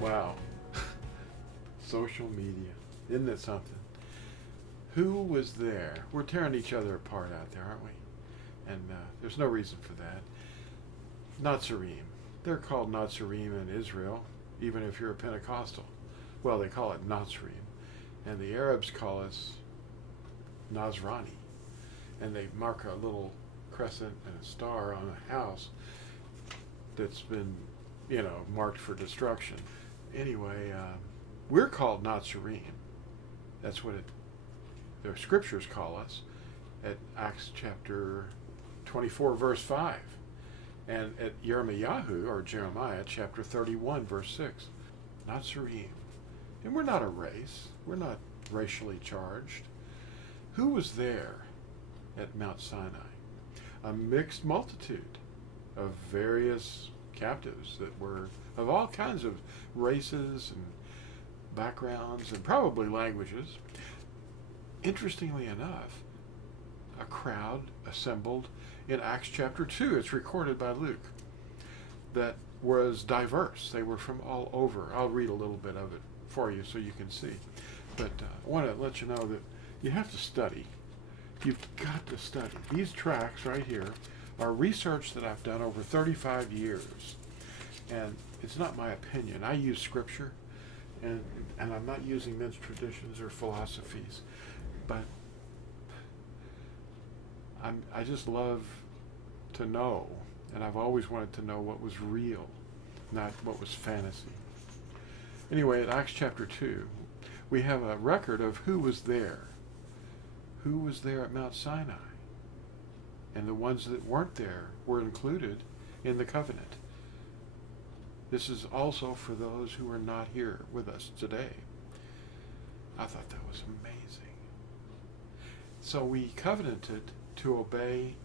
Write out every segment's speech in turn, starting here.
Wow. Social media. Isn't it something? Who was there? We're tearing each other apart out there, aren't we? And there's no reason for that. Natsarim. They're called Natsarim in Israel, even if you're a Pentecostal. Well, they call it Natsarim. And the Arabs call us Nazrani. And they mark a little crescent and a star on a house that's been, marked for destruction. Anyway, we're called Natsarim. That's what the scriptures call us at Acts chapter 24, verse 5. And at YashaYahu, or Jeremiah, chapter 31, verse 6. Natsarim. And we're not a race. We're not racially charged. Who was there at Mount Sinai? A mixed multitude of various captives that were of all kinds of races and backgrounds and probably languages. Interestingly enough, a crowd assembled in Acts chapter 2. It's recorded by Luke. That was diverse. They were from all over. I'll read a little bit of it for you so you can see. But I want to let you know that you have to study. You've got to study. These tracts right here are research that I've done over 35 years. And it's not my opinion. I use scripture, and I'm not using men's traditions or philosophies. But I just love to know, and I've always wanted to know what was real, not what was fantasy. Anyway, at Acts chapter 2, we have a record of who was there. Who was there at Mount Sinai? And the ones that weren't there were included in the covenant. This is also for those who are not here with us today. I thought that was amazing. So we covenanted to obey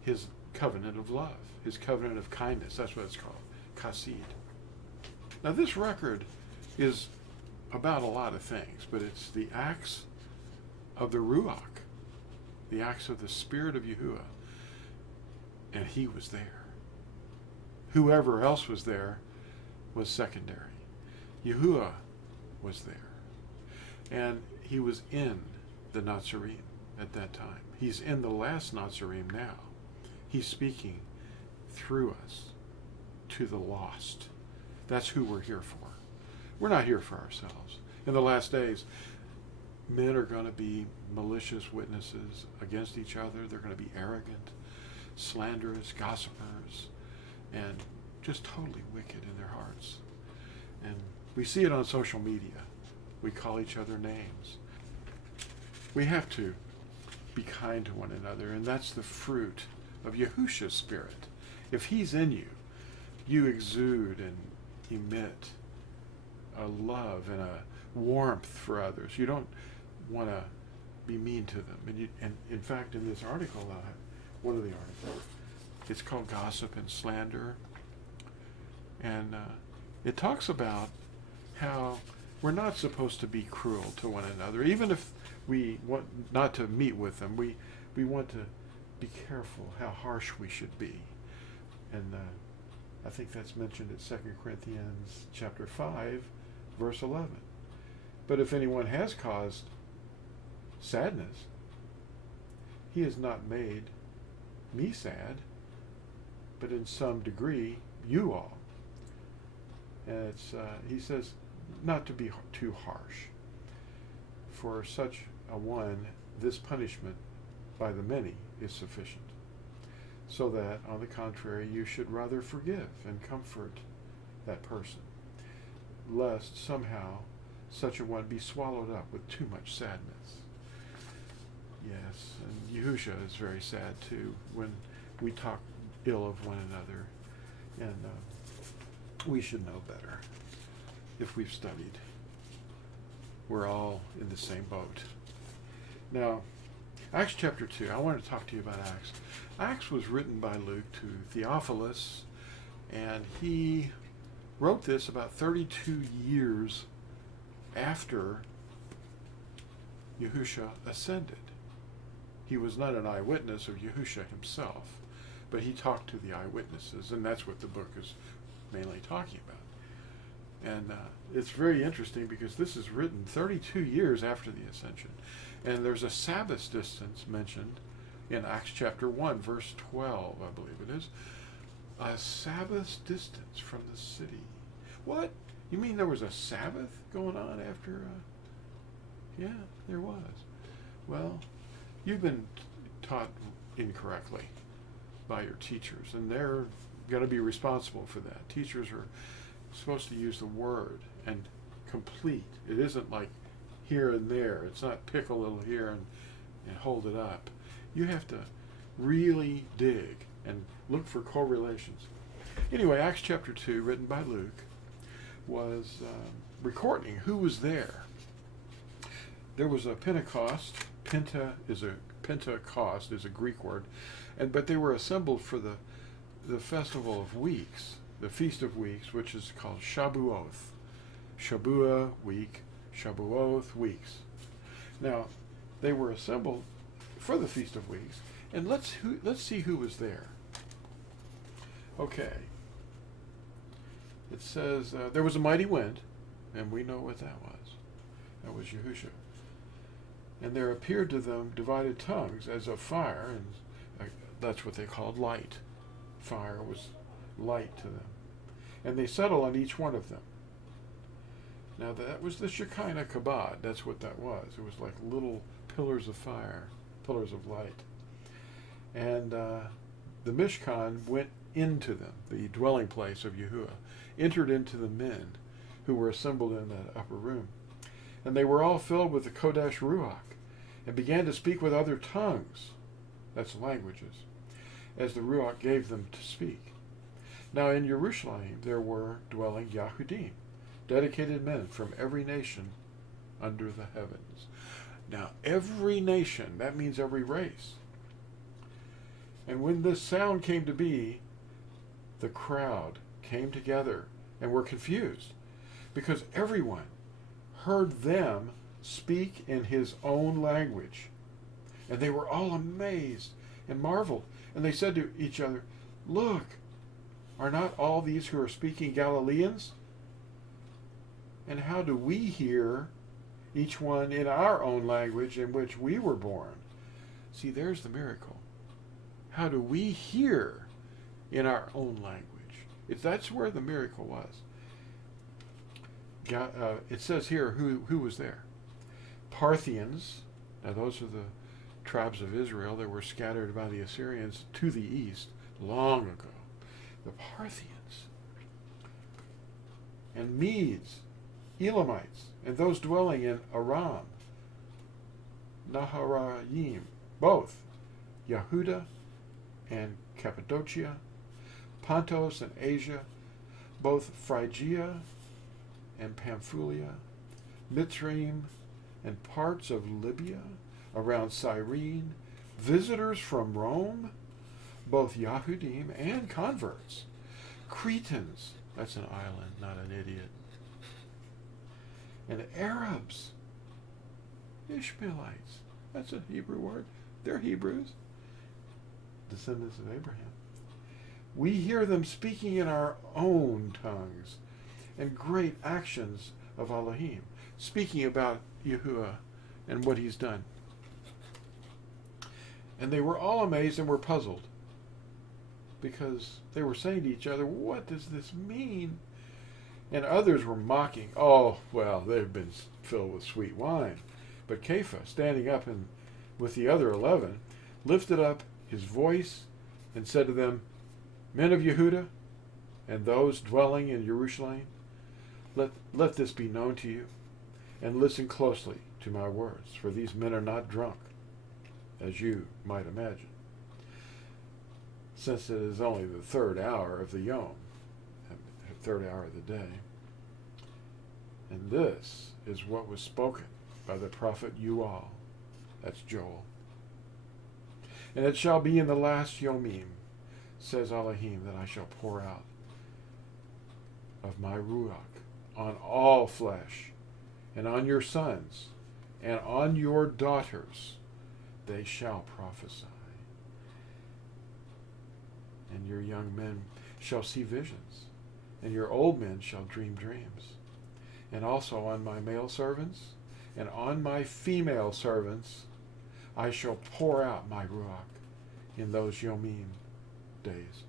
his covenant of love, his covenant of kindness. That's what it's called, Chesed. Now this record is about a lot of things, but it's the acts of the Ruach, the acts of the Spirit of Yahuah, and he was there. Whoever else was there was secondary. Yahuah was there, and he was in the Natsarim at that time. He's in the last Natsarim now. He's speaking through us to the lost. That's who we're here for. We're not here for ourselves. In the last days, men are going to be malicious witnesses against each other. They're going to be arrogant, slanderous, gossipers, and just totally wicked in their hearts. And we see it on social media. We call each other names. We have to be kind to one another, and that's the fruit of Yahusha's Spirit. If he's in you, you exude and emit a love and a warmth for others. You don't want to be mean to them. And in fact, in this article, one of the articles, it's called Gossip and Slander. And it talks about how we're not supposed to be cruel to one another. Even if we want not to meet with them, we want to be careful how harsh we should be. And I think that's mentioned in 2 Corinthians chapter 5, verse 11. But if anyone has caused sadness, he has not made me sad, but in some degree, you all. And it's he says not to be too harsh. For such a one, this punishment by the many is sufficient. So that, on the contrary, you should rather forgive and comfort that person, lest somehow such a one be swallowed up with too much sadness. Yes, and Yahusha is very sad too when we talk ill of one another, and we should know better if we've studied. We're all in the same boat. Now, Acts chapter 2, I want to talk to you about Acts. Acts was written by Luke to Theophilus, and he wrote this about 32 years after Yahusha ascended. He was not an eyewitness of Yahusha himself, but he talked to the eyewitnesses, and that's what the book is mainly talking about. And it's very interesting because this is written 32 years after the ascension. And there's a Sabbath distance mentioned in Acts chapter 1, verse 12, I believe it is. A Sabbath distance from the city. What? You mean there was a Sabbath going on after? Yeah, there was. Well, you've been taught incorrectly by your teachers, and they're going to be responsible for that. Teachers are supposed to use the word and complete. It isn't like here and there. It's not pick a little here and hold it up. You have to really dig and look for correlations. Anyway, Acts chapter 2, written by Luke, was recording who was there. There was a Pentecost. Pentecost is a Greek word, but they were assembled for the festival of weeks, the Feast of Weeks, which is called Shabuoth. Shabua week, Shabuoth weeks. Now, they were assembled for the Feast of Weeks, and let's see who was there. Okay. It says there was a mighty wind, and we know what that was. That was Yahusha. And there appeared to them divided tongues as of fire, and that's what they called light. Fire was light to them. And they settled on each one of them. Now that was the Shekinah Kabod. That's what that was. It was like little pillars of fire, pillars of light. And the Mishkan went into them, the dwelling place of Yahuah, entered into the men who were assembled in that upper room. And they were all filled with the qodesh ruach, and began to speak with other tongues, that's languages, as the ruach gave them to speak. Now in Jerusalem there were dwelling Yahudim, dedicated men from every nation under the heavens. Now every nation, that means every race. And when this sound came to be, the crowd came together and were confused, because everyone heard them speak in his own language. And they were all amazed and marveled. And they said to each other, "Look, are not all these who are speaking Galileans? And how do we hear, each one in our own language in which we were born?" See, there's the miracle. How do we hear in our own language? That's where the miracle was. It says here who was there. Parthians, now those are the tribes of Israel that were scattered by the Assyrians to the east long ago. The Parthians. And Medes, Elamites, and those dwelling in Aram, Naharaim, both Yehuda and Cappadocia, Pontus and Asia, both Phrygia and Pamphylia, Mitzrayim, and parts of Libya around Cyrene, visitors from Rome, both Yahudim and converts, Cretans, that's an island, not an idiot, and Arabs, Ishmaelites, that's a Hebrew word, they're Hebrews, descendants of Abraham. We hear them speaking in our own tongues and great actions of Elohim, speaking about Yahuah and what he's done. And they were all amazed and were puzzled, because they were saying to each other, "What does this mean?" And others were mocking, "Oh, well, they've been filled with sweet wine." But Kepha, standing up and with the other 11, lifted up his voice and said to them, "Men of Yehuda, and those dwelling in Jerusalem, let this be known to you, and listen closely to my words, for these men are not drunk, as you might imagine, since it is only the third hour of the Yom, the third hour of the day. And this is what was spoken by the prophet Yual," that's Joel. "And it shall be in the last Yomim, says Elohim, that I shall pour out of my Ruach on all flesh, and on your sons, and on your daughters they shall prophesy. And your young men shall see visions, and your old men shall dream dreams. And also on my male servants and on my female servants I shall pour out my ruach in those Yomim days,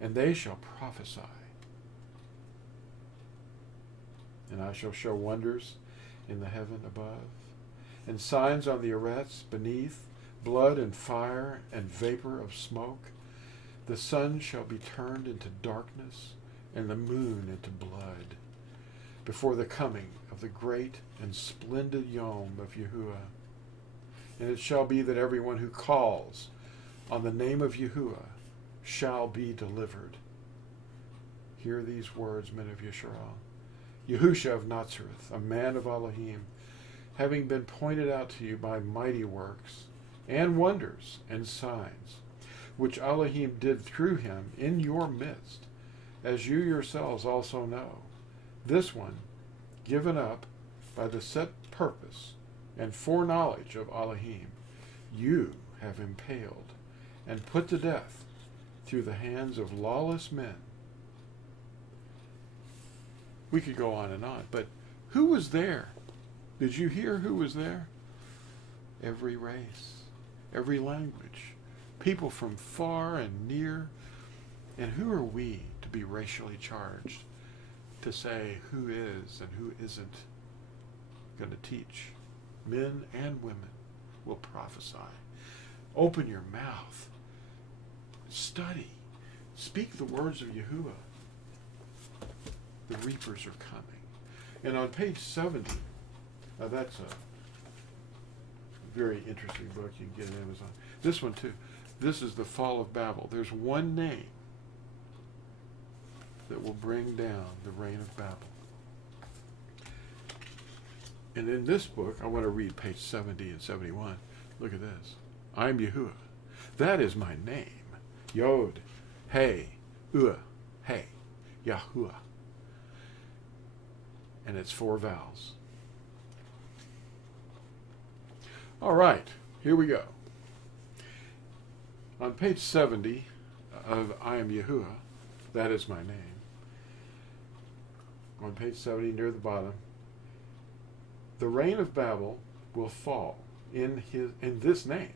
and they shall prophesy. And I shall show wonders in the heaven above, and signs on the arets beneath, blood and fire and vapor of smoke. The sun shall be turned into darkness, and the moon into blood, before the coming of the great and splendid Yom of Yahuah. And it shall be that everyone who calls on the name of Yahuah shall be delivered. Hear these words, men of Yisrael. Yahusha of Natsarim, a man of Elohim, having been pointed out to you by mighty works and wonders and signs, which Elohim did through him in your midst, as you yourselves also know, this one, given up by the set purpose and foreknowledge of Elohim, you have impaled and put to death through the hands of lawless men. We could go on, but who was there? Did you hear who was there? Every race, every language, people from far and near. And who are we to be racially charged to say who is and who isn't going to teach? Men and women will prophesy. Open your mouth. Study. Speak the words of Yahuah. The reapers are coming. And on page 70, that's a very interesting book. You can get it on Amazon. This one too. This is the fall of Babel. There's one name that will bring down the reign of Babel. And in this book, I want to read page 70 and 71. Look at this. I am Yahuah. That is my name. Yod, Hey, Hey, Yahuah. And it's 4 vowels. All right, here we go. On page 70 of I am Yahuah, that is my name. On page 70, near the bottom, the reign of Babel will fall in this name,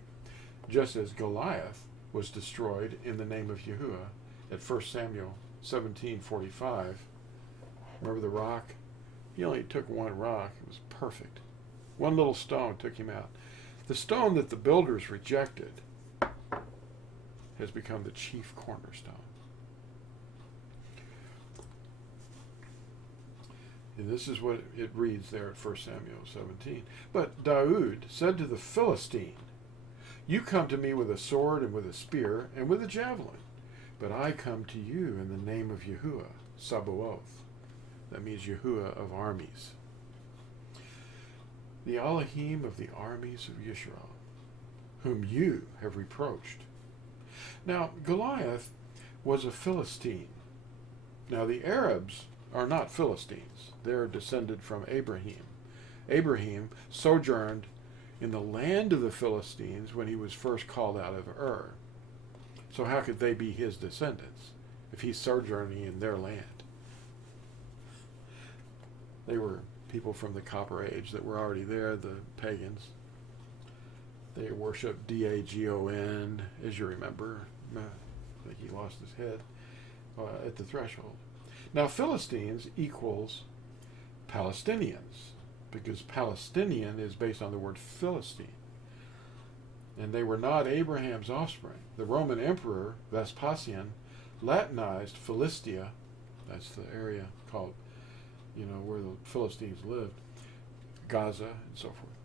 just as Goliath was destroyed in the name of Yahuah at 1 Samuel 17:45. Remember the rock? He only took one rock. It was perfect. One little stone took him out. The stone that the builders rejected has become the chief cornerstone. And this is what it reads there at 1 Samuel 17. But Daud said to the Philistine, you come to me with a sword and with a spear and with a javelin, but I come to you in the name of Yahuah, Sabaoth. That means Yahuah of armies. The Elohim of the armies of Yisrael, whom you have reproached. Now, Goliath was a Philistine. Now, the Arabs are not Philistines. They're descended from Abraham. Abraham sojourned in the land of the Philistines when he was first called out of Ur. So how could they be his descendants if he's sojourning in their land? They were people from the Copper Age that were already there, the pagans. They worshiped Dagon, as you remember. I think he lost his head at the threshold. Now, Philistines equals Palestinians, because Palestinian is based on the word Philistine. And they were not Abraham's offspring. The Roman Emperor, Vespasian, Latinized Philistia, that's the area called, where the Philistines lived, Gaza and so forth.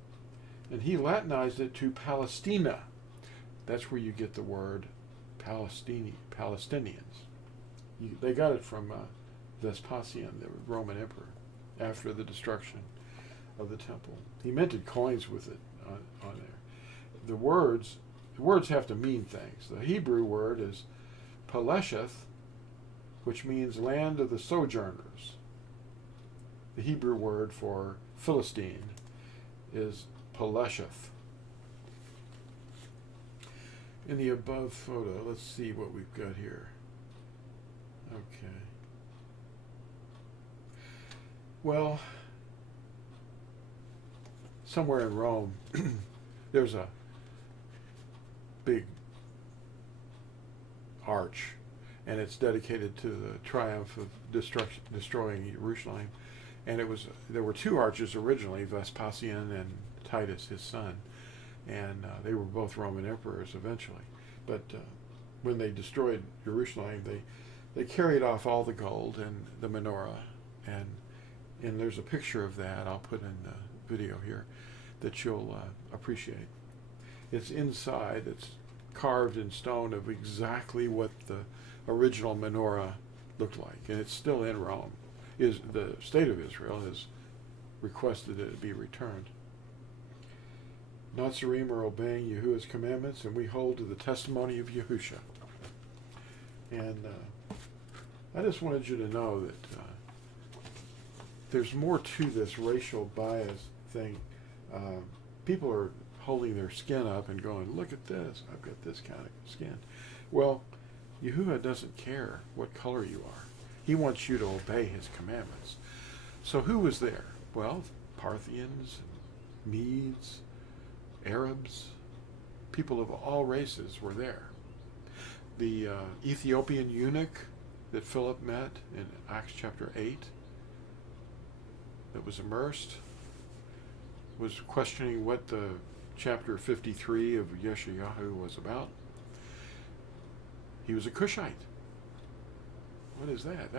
And he Latinized it to Palestina. That's where you get the word Palestinians. They got it from Vespasian, the Roman emperor, after the destruction of the temple. He minted coins with it on there. The words have to mean things. The Hebrew word is Pelesheth, which means land of the sojourners. The Hebrew word for Philistine is Pelesheth. In the above photo, let's see what we've got here. Okay. Well, somewhere in Rome, there's a big arch, and it's dedicated to the triumph of destroying Jerusalem. And there were two arches originally, Vespasian and Titus, his son, and they were both Roman emperors eventually. But when they destroyed Jerusalem, they carried off all the gold and the menorah, and there's a picture of that I'll put in the video here that you'll appreciate. It's inside. It's carved in stone of exactly what the original menorah looked like, and it's still in Rome. The state of Israel has requested that it be returned. Natsarim are obeying Yahuah's commandments, and we hold to the testimony of Yahusha. And I just wanted you to know that there's more to this racial bias thing. People are holding their skin up and going, look at this, I've got this kind of skin. Well, Yahuah doesn't care what color you are. He wants you to obey his commandments. So who was there? Well, Parthians, Medes, Arabs, people of all races were there. The Ethiopian eunuch that Philip met in Acts chapter 8, that was immersed, was questioning what the chapter 53 of YashaYahu was about. He was a Cushite. What is that?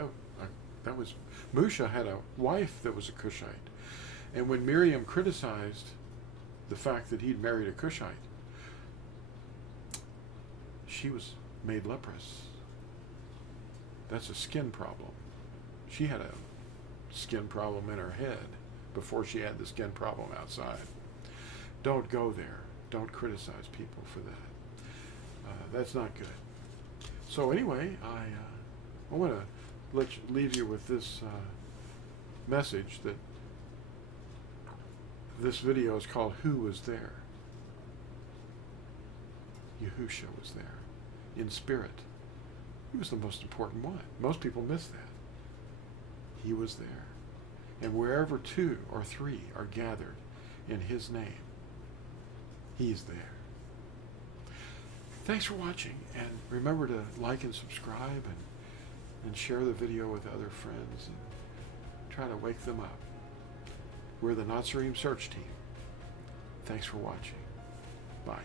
That was Musha had a wife that was a Cushite, and when Miriam criticized the fact that he'd married a Cushite, she was made leprous. That's a skin problem. She had a skin problem in her head before she had the skin problem outside. Don't go there. Don't criticize people for that. That's not good. So anyway, I want to leave you with this message that this video is called Who Was There? Yahusha was there in spirit. He was the most important one. Most people miss that. He was there. And wherever 2 or 3 are gathered in his name, he's there. Thanks for watching, and remember to like and subscribe and share the video with other friends and try to wake them up. We're the Natsarim Search Team. Thanks for watching. Bye.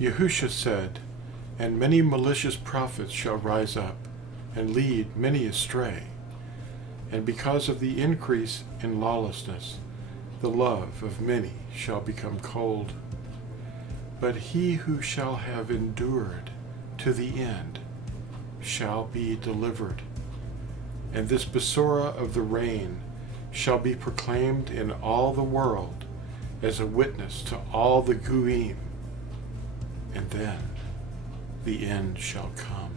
Yahusha said, "And many malicious prophets shall rise up, and lead many astray. And because of the increase in lawlessness, the love of many shall become cold. But he who shall have endured to the end shall be delivered. And this Besorah of the reign shall be proclaimed in all the world as a witness to all the Goyim, and then the end shall come."